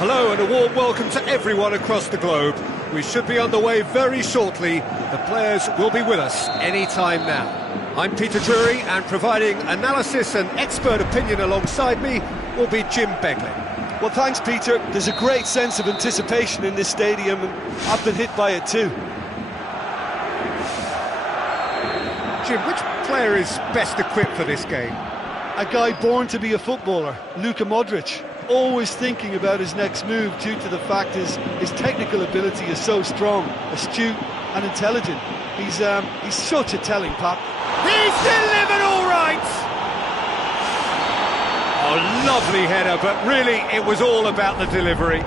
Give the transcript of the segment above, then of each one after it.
Hello and a warm welcome to everyone across the globe. We should be underway very shortly. The players will be with us any time now. I'm Peter Drury, and providing analysis and expert opinion alongside me will be Jim Beglin. Well, thanks, Peter. There's a great sense of anticipation in this stadium, and I've been hit by it too. Jim, which player is best equipped for this game? A guy born to be a footballer, Luka Modric. Always thinking about his next move due to the fact his technical ability is so strong, astute and intelligent. He's such a telling pap. He's delivered all right! Oh, lovely header, but really it was all about the delivery.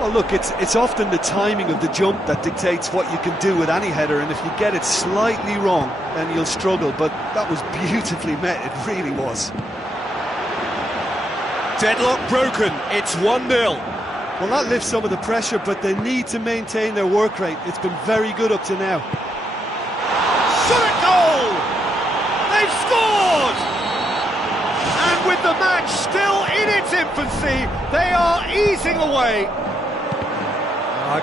Well, look, it's often the timing of the jump that dictates what you can do with any header, and if you get it slightly wrong, then you'll struggle, but that was beautifully met, it really was. Deadlock broken, it's 1-0. Well, that lifts some of the pressure, but they need to maintain their work rate. It's been very good up to now. Shot at goal! They've scored! And with the match still in its infancy, they are easing away.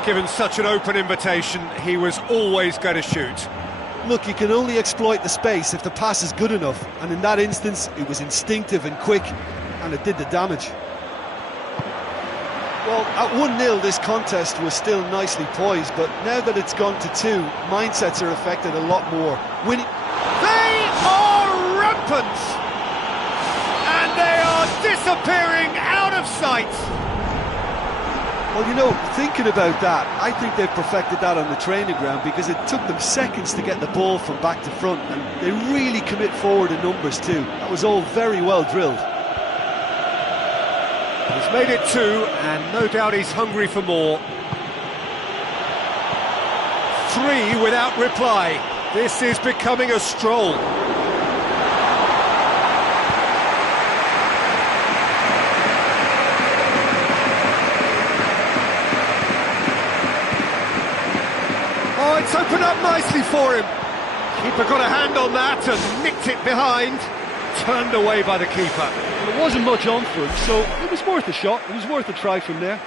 Given such an open invitation, he was always going to shoot. Look, you can only exploit the space if the pass is good enough, and in that instance, it was instinctive and quick, and it did the damage. Well, at 1-0 this contest was still nicely poised, but now that it's gone to 2, mindsets are affected a lot more. Winning. They are rampant! And they are disappearing out of sight! Well, you know, thinking about that, I think they've perfected that on the training ground, because it took them seconds to get the ball from back to front, and they really commit forward in numbers too. That was all very well drilled. He's made it 2, and no doubt he's hungry for more. 3 without reply. This is becoming a stroll. Oh, it's opened up nicely for him. Keeper got a hand on that and nicked it behind. Turned away by the keeper. It wasn't much on for him, so it was worth a shot. It was worth a try from there.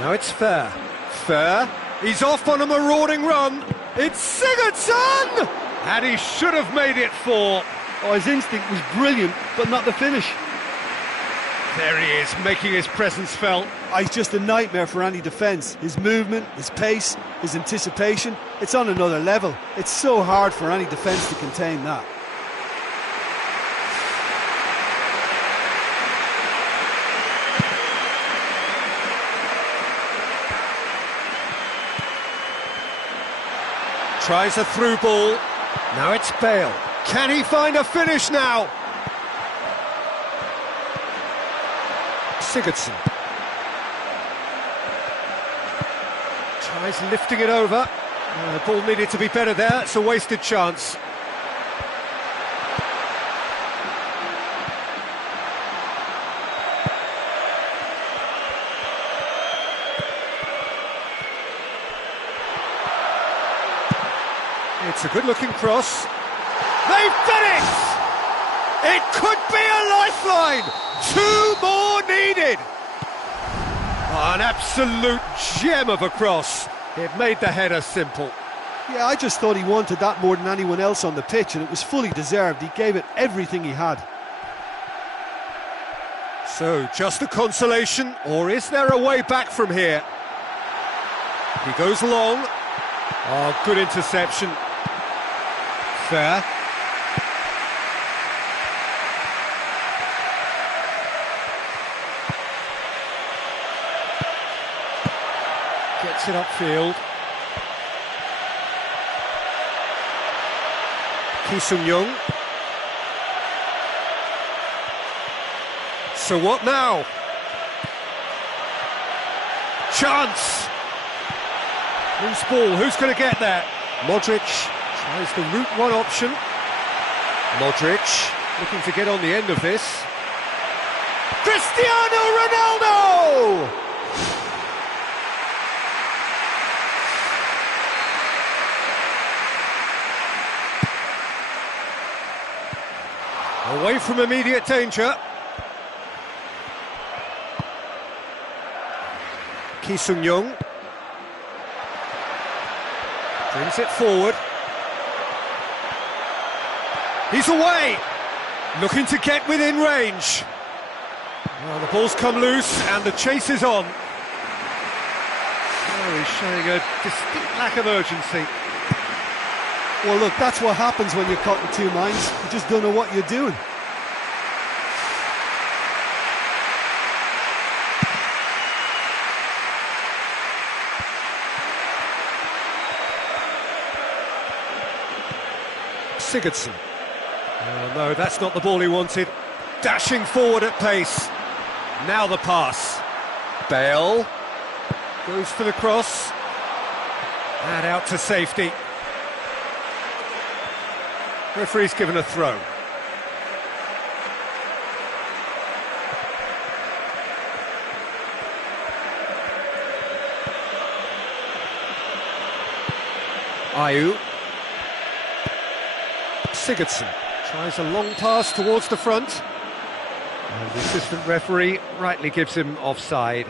Now it's Fair. Fair. He's off on a marauding run. It's Sigurdsson! And he should have made it 4. Oh, his instinct was brilliant, but not the finish. There he is, making his presence felt. He's just a nightmare for any defence. His movement, his pace, his anticipation, it's on another level. It's so hard for any defence to contain that. Tries a through ball. Now it's Bale. Can he find a finish now? Sigurdsson. Tries lifting it over. The ball needed to be better there. It's a wasted chance. It's a good-looking cross. They've done it! It could be a lifeline! 2 more needed! Oh, an absolute gem of a cross. It made the header simple. Yeah, I just thought he wanted that more than anyone else on the pitch, and it was fully deserved. He gave it everything he had. So, just a consolation, or is there a way back from here? He goes long. Oh, good interception. Fair. Gets it upfield. Ki Sung-young. So what now? Chance! Loose ball, who's going to get there? Modric tries the route one option. Modric looking to get on the end of this. Cristiano Ronaldo! Away from immediate danger. Ki Sung-young brings it forward. He's away, looking to get within range. Well, the ball's come loose and the chase is on. Oh, he's showing a distinct lack of urgency. Well, look, that's what happens when you're caught in two minds. You just don't know what you're doing. Sigurdsson. Oh, no, that's not the ball he wanted. Dashing forward at pace. Now the pass. Bale goes for the cross. And out to safety. Referee's given a throw. Ayew. Sigurdsson tries a long pass towards the front. And the assistant referee rightly gives him offside.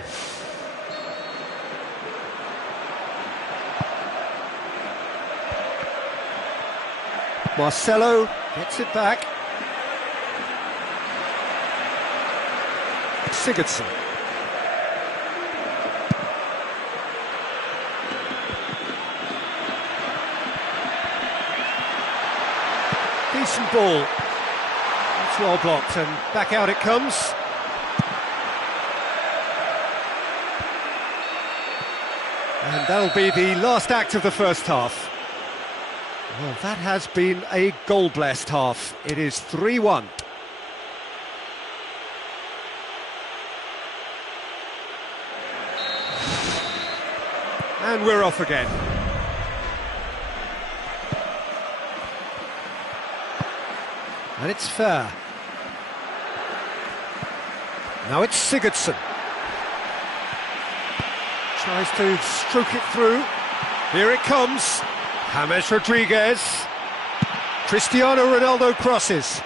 Marcelo gets it back. Sigurdsson. Decent ball. It's well blocked and back out it comes. And that'll be the last act of the first half. Well, that has been a goal-blessed half. It is 3-1. And we're off again. And it's fair. Now it's Sigurdsson. Tries to stroke it through. Here it comes. James Rodriguez. Cristiano Ronaldo crosses.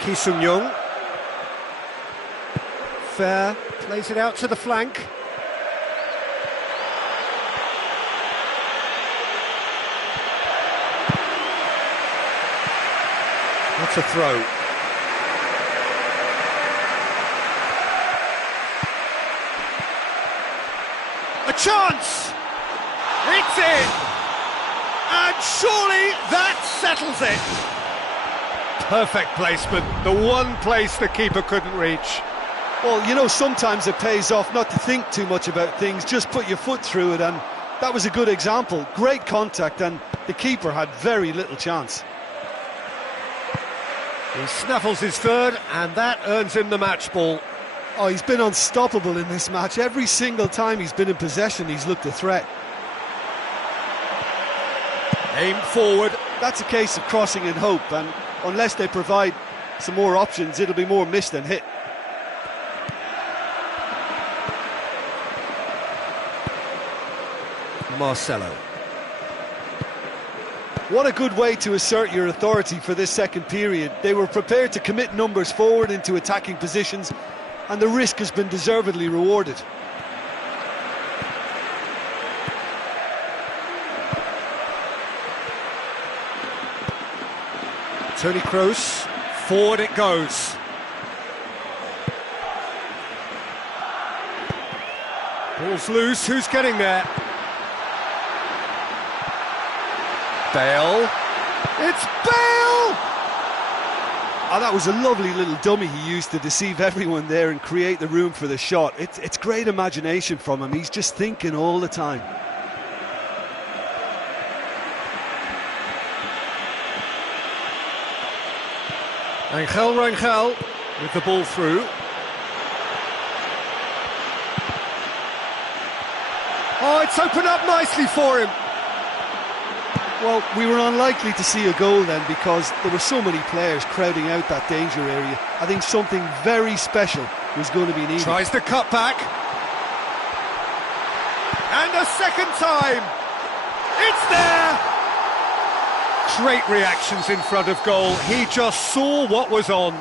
Ki Sung-young. Fair. Plays it out to the flank. That's a throw. A chance! It's in! And surely that settles it! Perfect placement, the one place the keeper couldn't reach. Well, you know, sometimes it pays off not to think too much about things, just put your foot through it, and that was a good example. Great contact, and the keeper had very little chance. He snaffles his third, and that earns him the match ball. Oh, he's been unstoppable in this match. Every single time he's been in possession, he's looked a threat. Aimed forward. That's a case of crossing in hope, and unless they provide some more options, it'll be more miss than hit. Marcelo. What a good way to assert your authority for this second period. They were prepared to commit numbers forward into attacking positions, and the risk has been deservedly rewarded. Toni Kroos, forward it goes. Ball's loose, who's getting there? Bale. It's Bale! Oh, that was a lovely little dummy he used to deceive everyone there and create the room for the shot. It's great imagination from him. He's just thinking all the time. Angel Rangel with the ball through. Oh, it's opened up nicely for him. Well, we were unlikely to see a goal then because there were so many players crowding out that danger area. I think something very special was going to be needed. Tries the cut back. And a second time. It's there. Great reactions in front of goal. He just saw what was on.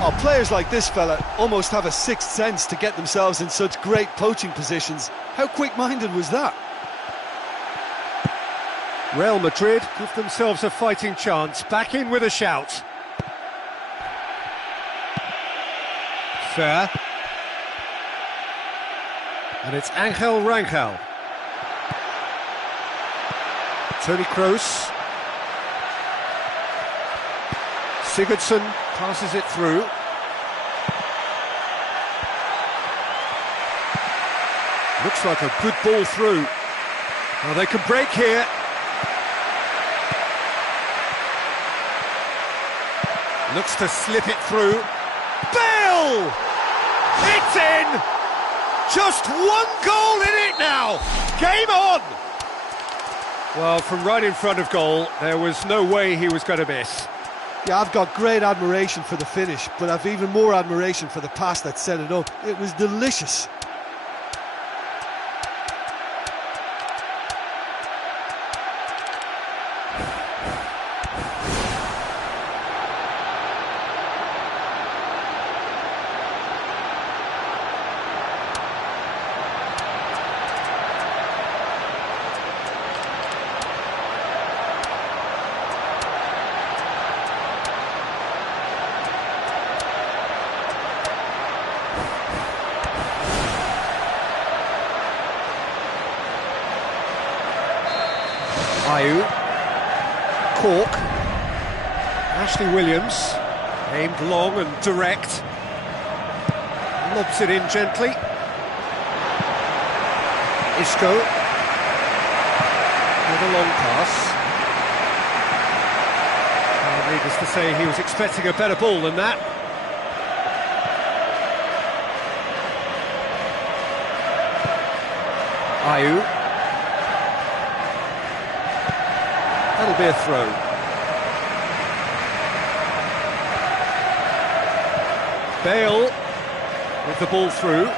Oh, players like this fella almost have a sixth sense to get themselves in such great poaching positions. How quick-minded was that? Real Madrid give themselves a fighting chance. Back in with a shout. Fair. And it's Angel Rangel. Toni Kroos. Sigurdsson passes it through. Looks like a good ball through. Now they can break here. Looks to slip it through. Bale! It's in! Just one goal in it now! Game on! Well, from right in front of goal, there was no way he was going to miss. Yeah, I've got great admiration for the finish, but I've even more admiration for the pass that set it up. It was delicious. Ayew, Cork, Ashley Williams, aimed long and direct, lobs it in gently. Isco, with a long pass. Needless to say, he was expecting a better ball than that. Ayew. That'll be a throw. Bale with the ball through.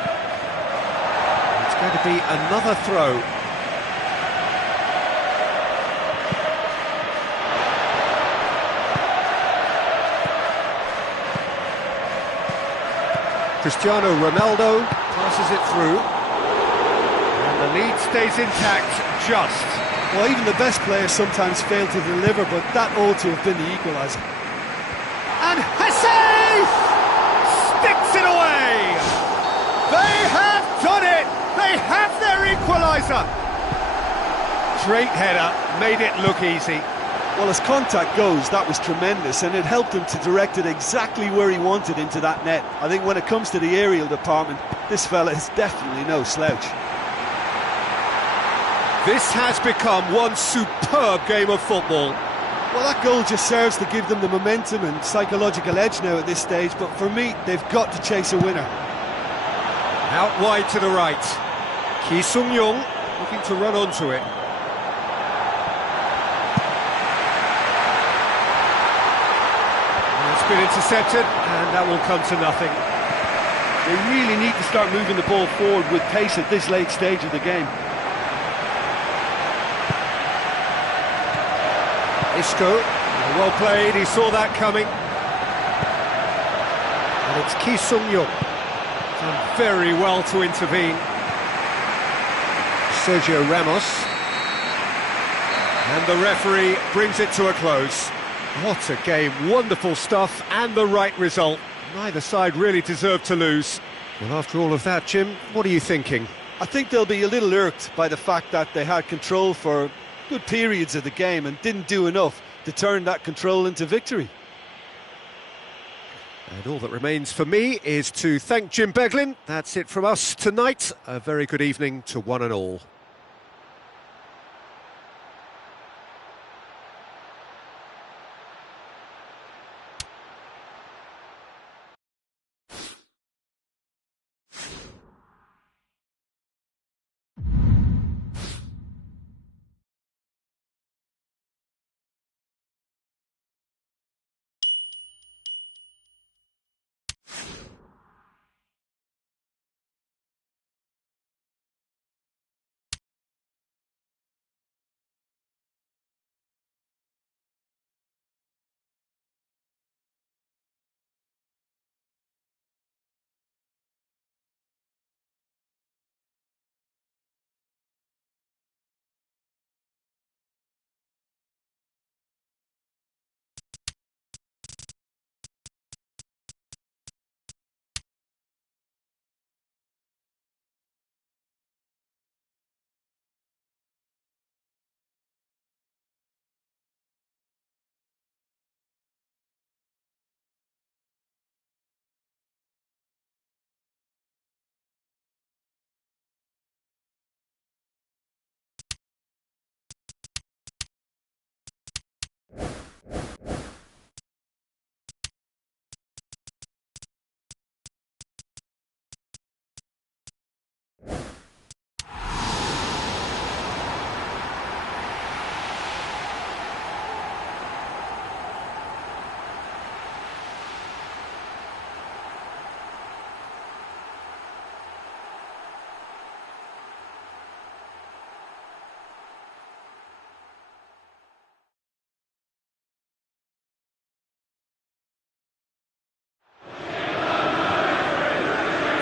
It's going to be another throw. Cristiano Ronaldo passes it through. And the lead stays intact, just. Well, even the best players sometimes fail to deliver, but that ought to have been the equaliser. And Hesse sticks it away! They have done it! They have their equaliser! Great header, made it look easy. Well, as contact goes, that was tremendous, and it helped him to direct it exactly where he wanted into that net. I think when it comes to the aerial department, this fella is definitely no slouch. This has become one superb game of football. Well, that goal just serves to give them the momentum and psychological edge now at this stage, but for me, they've got to chase a winner. Out wide to the right. Ki Sung-young looking to run onto it. And it's been intercepted, and that will come to nothing. They really need to start moving the ball forward with pace at this late stage of the game. Isco, well played, he saw that coming. And it's Ki Sung-young. Done very well to intervene. Sergio Ramos. And the referee brings it to a close. What a game, wonderful stuff, and the right result. Neither side really deserved to lose. Well, after all of that, Jim, what are you thinking? I think they'll be a little irked by the fact that they had control for good periods of the game and didn't do enough to turn that control into victory. And all that remains for me is to thank Jim Beglin. That's it from us tonight. A very good evening to one and all.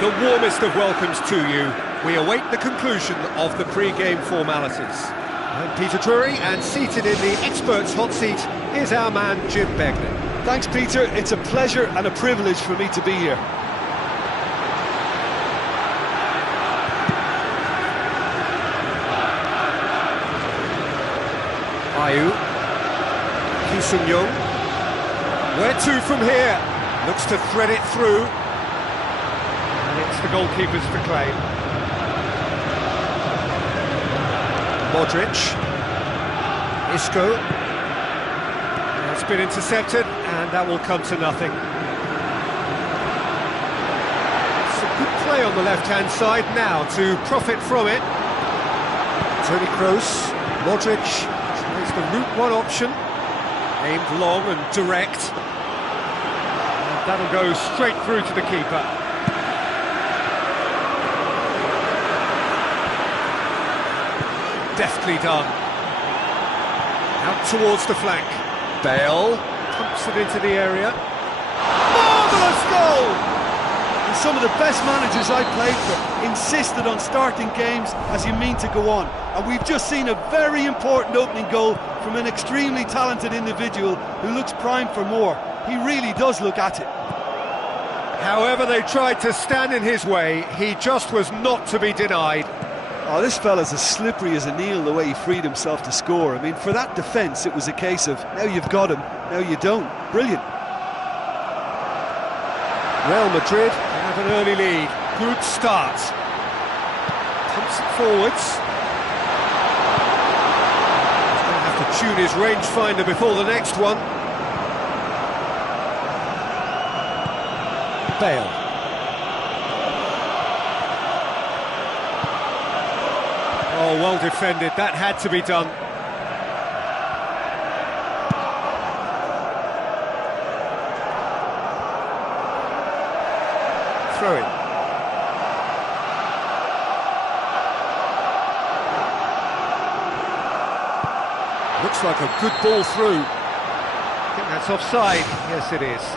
The warmest of welcomes to you. We await the conclusion of the pre-game formalities. I'm Peter Drury, and seated in the experts' hot seat is our man Jim Begley. Thanks, Peter. It's a pleasure and a privilege for me to be here. Ayu, Ki Sung-young. Where to from here? Looks to thread it through. And it's the goalkeepers to claim. Modric. Isco. It's been intercepted, and that will come to nothing. Some good play on the left-hand side now to profit from it. Toni Kroos. Modric. It's the route one option, aimed long and direct, and that'll go straight through to the keeper. Deftly done. Out towards the flank. Bale pumps it into the area. Marvellous goal! And some of the best managers I played for insisted on starting games as you mean to go on. And we've just seen a very important opening goal from an extremely talented individual who looks primed for more. He really does look at it. However they tried to stand in his way, he just was not to be denied. Oh, this fella's as slippery as a needle the way he freed himself to score. I mean, for that defence, it was a case of, now you've got him, now you don't. Brilliant. Real Madrid have an early lead. Good start. Pumps it forwards. To tune his rangefinder before the next one. Bale. Oh, well defended. That had to be done. Throw it. Looks like a good ball through. I think that's offside. Yes, it is.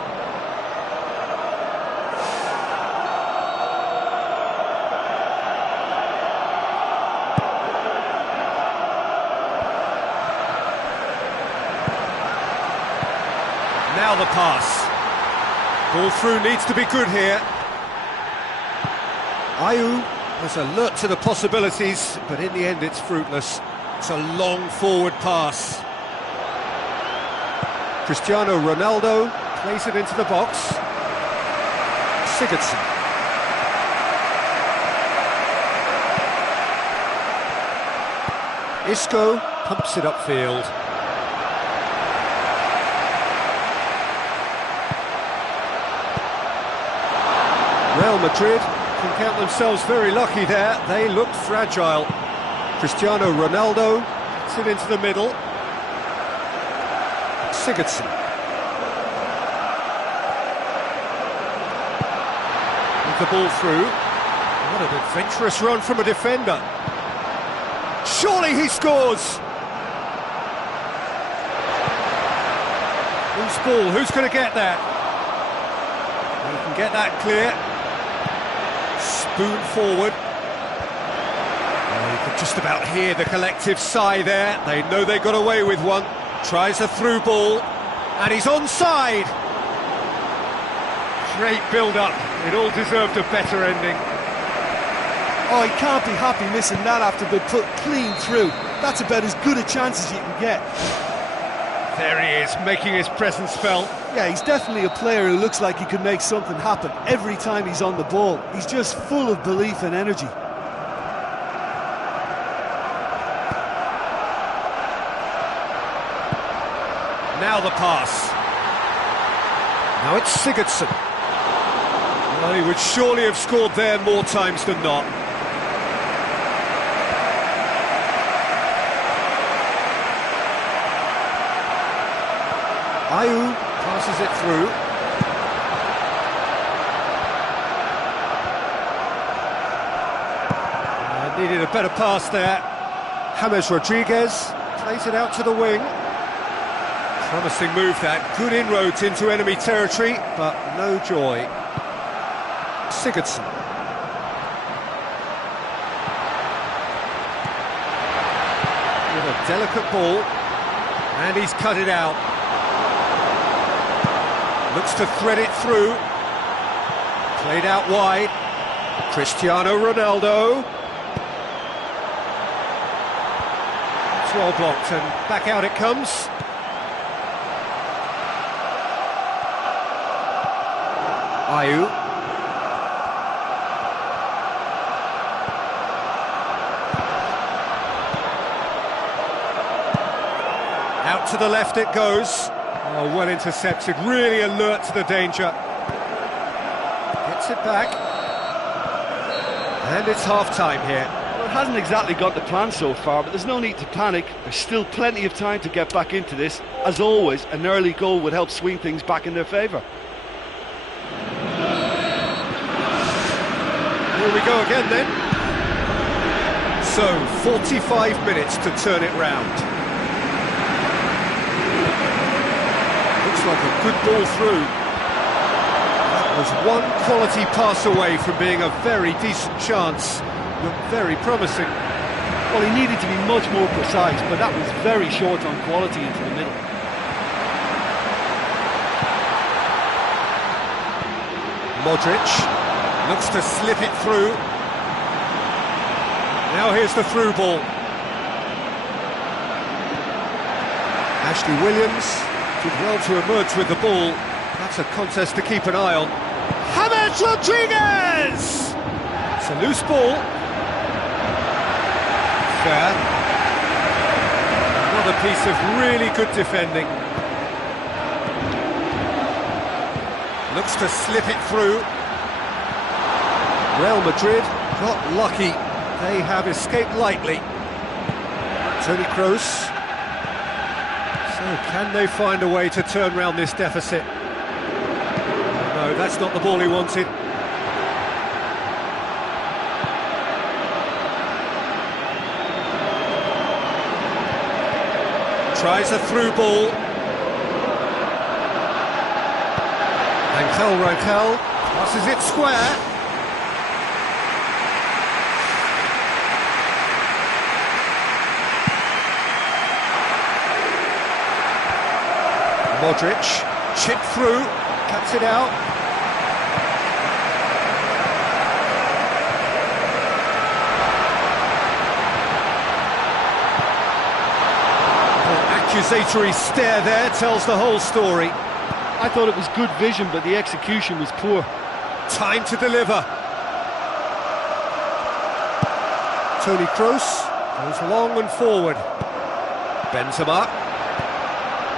Now the pass. Ball through needs to be good here. Ayu was alert to the possibilities, but in the end it's fruitless. It's a long forward pass. Cristiano Ronaldo plays it into the box. Sigurdsson. Isco pumps it upfield. Real Madrid can count themselves very lucky there. They looked fragile. Cristiano Ronaldo gets it into the middle. Sigurdsson. With the ball through. What an adventurous run from a defender. Surely he scores! Whose ball? Who's going to get that? He can get that clear. Spoon forward. You could just about hear the collective sigh there. They know they got away with one. Tries a through ball, and he's onside. Great build-up. It all deserved a better ending. Oh, he can't be happy missing that after being put clean through. That's about as good a chance as you can get. There he is, making his presence felt. Yeah, he's definitely a player who looks like he could make something happen every time he's on the ball. He's just full of belief and energy. Now the pass. Now it's Sigurdsson. Well, he would surely have scored there more times than not. Ayu passes it through. Needed a better pass there. James Rodriguez plays it out to the wing. Promising move that. Good inroads into enemy territory, but no joy. Sigurdsson. with a delicate ball, and he's cut it out. Looks to thread it through. Played out wide. Cristiano Ronaldo. It's well blocked, and back out it comes. Ayew. Out to the left it goes. Oh, well intercepted, really alert to the danger. Gets it back. And it's half-time here. Well, it hasn't exactly got the plan so far, but there's no need to panic. There's still plenty of time to get back into this. As always, an early goal would help swing things back in their favour. Here we go again then. So, 45 minutes to turn it round. Looks like a good ball through. That was one quality pass away from being a very decent chance. Looked very promising. Well, he needed to be much more precise, but that was very short on quality into the middle. Modric looks to slip it through. Now here's the through ball. Ashley Williams did well to emerge with the ball. That's a contest to keep an eye on. James Rodriguez! It's a loose ball. Fair. Another piece of really good defending. Looks to slip it through. Real Madrid got lucky. They have escaped lightly. Toni Kroos. So can they find a way to turn round this deficit? No, that's not the ball he wanted. Tries a through ball. Angel Rocal passes it square. Modric, chip through, cuts it out. Accusatory stare there tells the whole story. I thought it was good vision, but the execution was poor. Time to deliver. Toni Kroos goes long and forward. Benzema.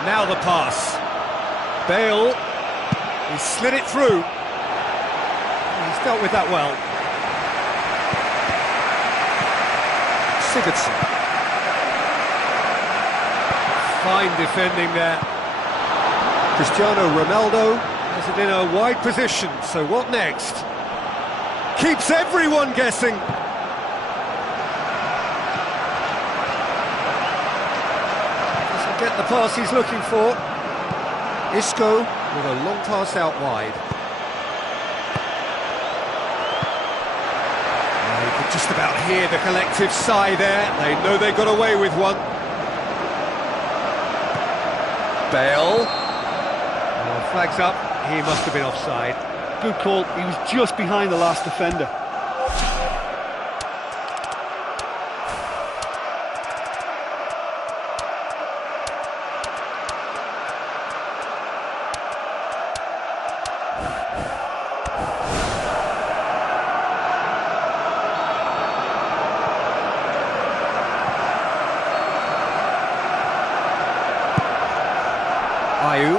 Now the pass. Bale. He slid it through. He's dealt with that well. Sigurdsson. Fine defending there. Cristiano Ronaldo has it in a wide position, so what next? Keeps everyone guessing. Doesn't get the pass he's looking for. Isco with a long pass out wide. You could just about hear the collective sigh there. They know they got away with one. Bale. Oh, flags up. He must have been offside. Good call. He was just behind the last defender. Ayew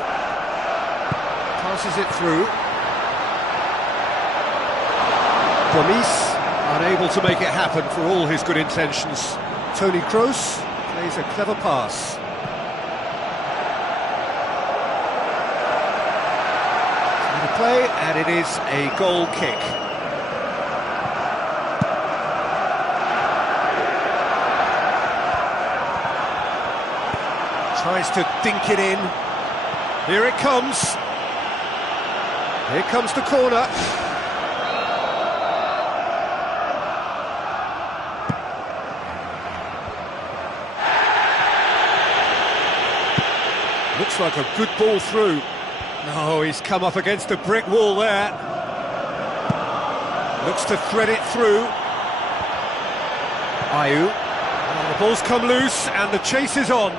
passes it through. Promise unable to make it happen for all his good intentions. Toni Kroos plays a clever pass. To play, and it is a goal kick. Tries to dink it in. Here it comes. Here comes the corner. Looks like a good ball through. Oh, he's come up against a brick wall there. Looks to thread it through. Ayew. Oh, the ball's come loose and the chase is on.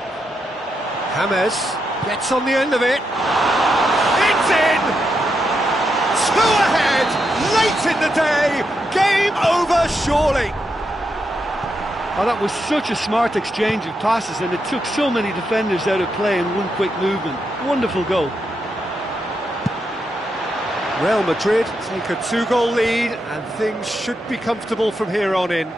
James gets on the end of it. It's in! 2 ahead, late in the day. Game over, surely. Oh, that was such a smart exchange of passes, and it took so many defenders out of play in one quick movement. Wonderful goal. Real Madrid take a 2-goal lead and things should be comfortable from here on in.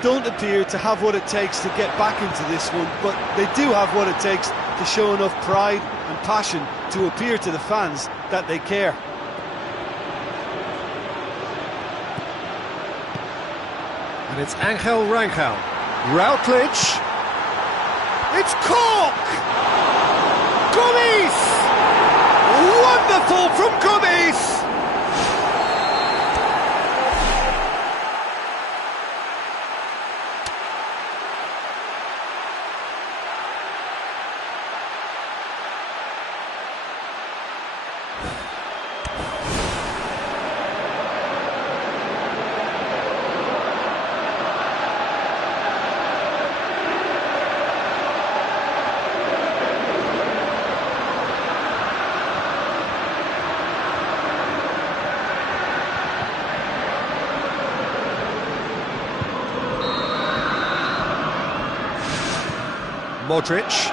Don't appear to have what it takes to get back into this one, but they do have what it takes to show enough pride and passion to appear to the fans that they care. And it's Angel Rangel. Routledge. It's Cork! Gomes! Wonderful from Gomes! Modric.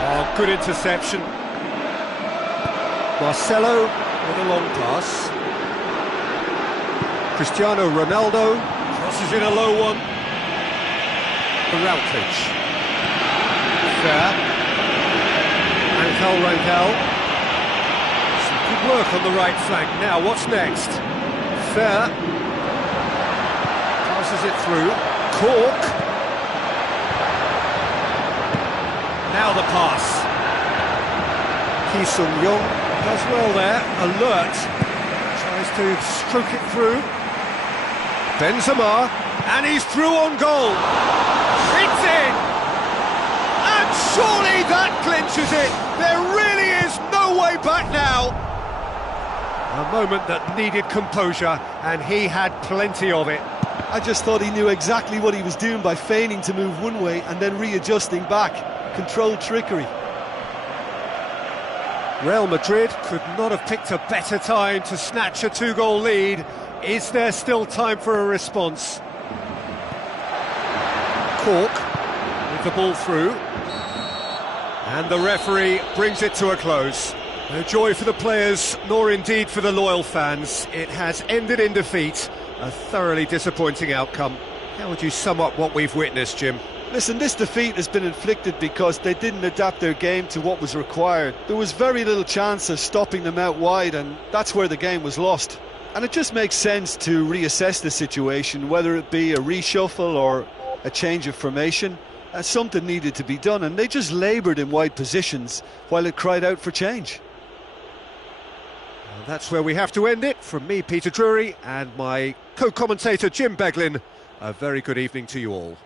Oh, good interception. Marcelo with a long pass. Cristiano Ronaldo crosses in a low one. Routledge. Fair. Angel Rangel. Some good work on the right flank. Now, what's next? Fair. Passes it through. Cork. Now the pass. Ki Sung-young does well there, alert. Tries to stroke it through. Benzema, and he's through on goal. It's in! And surely that clinches it. There really is no way back now. A moment that needed composure, and he had plenty of it. I just thought he knew exactly what he was doing by feigning to move one way and then readjusting back. Controlled trickery. Real Madrid could not have picked a better time to snatch a 2-goal lead. Is there still time for a response? Cork with the ball through. And the referee brings it to a close. No joy for the players, nor indeed for the loyal fans. It has ended in defeat. A thoroughly disappointing outcome. How would you sum up what we've witnessed, Jim? Listen, this defeat has been inflicted because they didn't adapt their game to what was required. There was very little chance of stopping them out wide, and that's where the game was lost. And it just makes sense to reassess the situation, whether it be a reshuffle or a change of formation. Something needed to be done, and they just laboured in wide positions while it cried out for change. Well, that's where we have to end it. From me, Peter Drury, and my co-commentator Jim Beglin, a very good evening to you all.